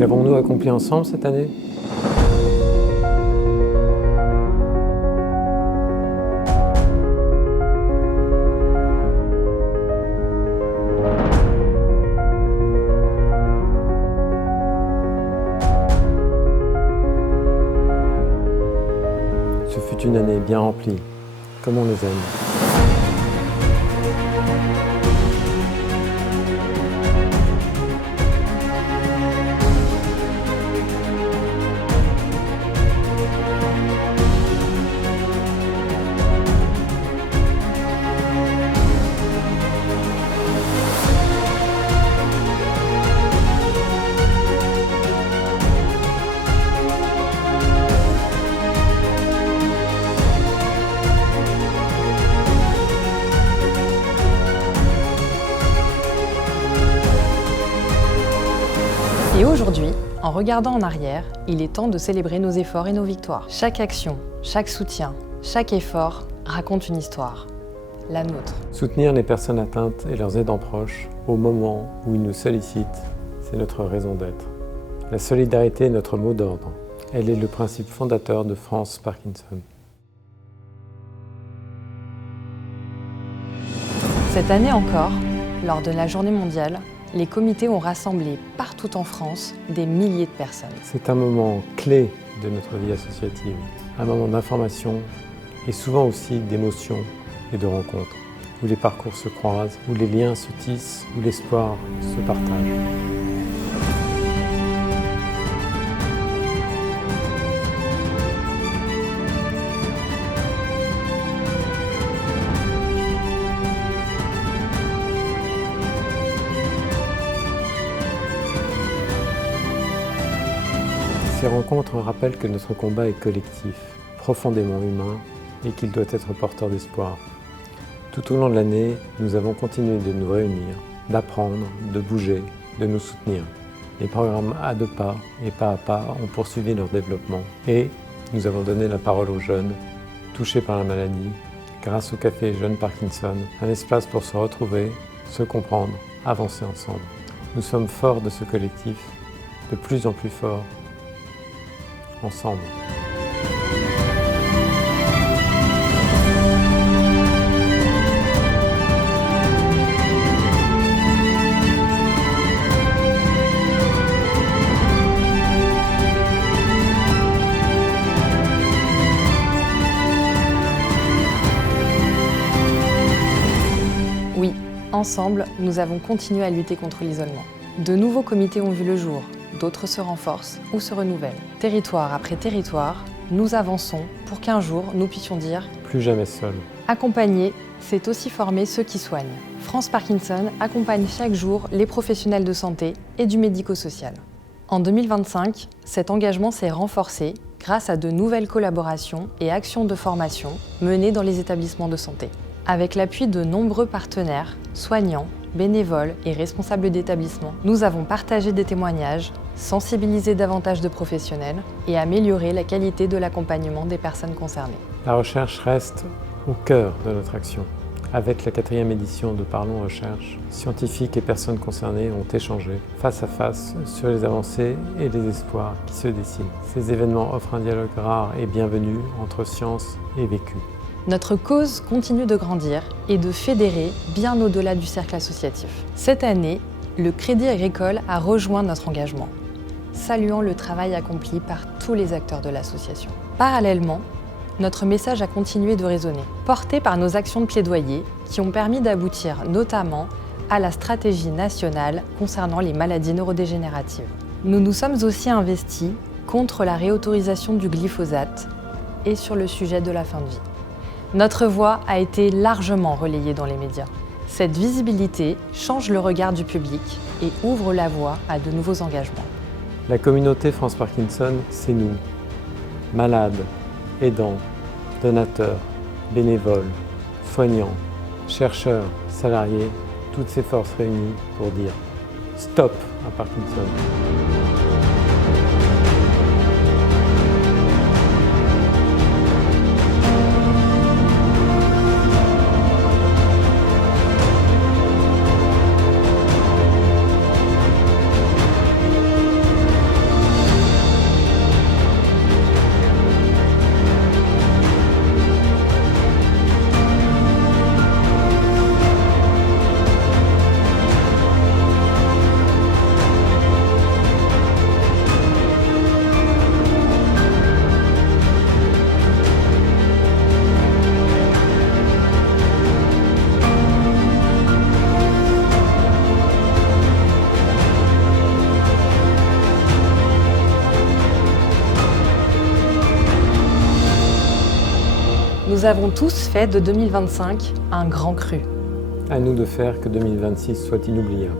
Qu'avons-nous accompli ensemble cette année ? Ce fut une année bien remplie, comme on les aime. Et aujourd'hui, en regardant en arrière, il est temps de célébrer nos efforts et nos victoires. Chaque action, chaque soutien, chaque effort raconte une histoire, la nôtre. Soutenir les personnes atteintes et leurs aidants proches au moment où ils nous sollicitent, c'est notre raison d'être. La solidarité est notre mot d'ordre. Elle est le principe fondateur de France Parkinson. Cette année encore, lors de la journée mondiale, les comités ont rassemblé partout en France des milliers de personnes. C'est un moment clé de notre vie associative, un moment d'information et souvent aussi d'émotion et de rencontres, où les parcours se croisent, où les liens se tissent, où l'espoir se partage. Ces rencontres rappellent que notre combat est collectif, profondément humain et qu'il doit être porteur d'espoir. Tout au long de l'année, nous avons continué de nous réunir, d'apprendre, de bouger, de nous soutenir. Les programmes à 2 pas et pas à pas ont poursuivi leur développement et nous avons donné la parole aux jeunes touchés par la maladie grâce au Café Jeunes Parkinson, un espace pour se retrouver, se comprendre, avancer ensemble. Nous sommes forts de ce collectif, de plus en plus forts, ensemble. Oui, ensemble, nous avons continué à lutter contre l'isolement. De nouveaux comités ont vu le jour, d'autres se renforcent ou se renouvellent. Territoire après territoire, nous avançons pour qu'un jour, nous puissions dire « Plus jamais seul ». Accompagner, c'est aussi former ceux qui soignent. France Parkinson accompagne chaque jour les professionnels de santé et du médico-social. En 2025, cet engagement s'est renforcé grâce à de nouvelles collaborations et actions de formation menées dans les établissements de santé. Avec l'appui de nombreux partenaires, soignants, bénévoles et responsables d'établissements, nous avons partagé des témoignages, sensibilisé davantage de professionnels et amélioré la qualité de l'accompagnement des personnes concernées. La recherche reste au cœur de notre action. Avec la 4e édition de Parlons Recherche, scientifiques et personnes concernées ont échangé face à face sur les avancées et les espoirs qui se dessinent. Ces événements offrent un dialogue rare et bienvenu entre science et vécu. Notre cause continue de grandir et de fédérer bien au-delà du cercle associatif. Cette année, le Crédit Agricole a rejoint notre engagement, saluant le travail accompli par tous les acteurs de l'association. Parallèlement, notre message a continué de résonner, porté par nos actions de plaidoyer qui ont permis d'aboutir notamment à la stratégie nationale concernant les maladies neurodégénératives. Nous nous sommes aussi investis contre la réautorisation du glyphosate et sur le sujet de la fin de vie. Notre voix a été largement relayée dans les médias. Cette visibilité change le regard du public et ouvre la voie à de nouveaux engagements. La communauté France Parkinson, c'est nous, malades, aidants, donateurs, bénévoles, soignants, chercheurs, salariés, toutes ces forces réunies pour dire stop à Parkinson. Nous avons tous fait de 2025 un grand cru. À nous de faire que 2026 soit inoubliable.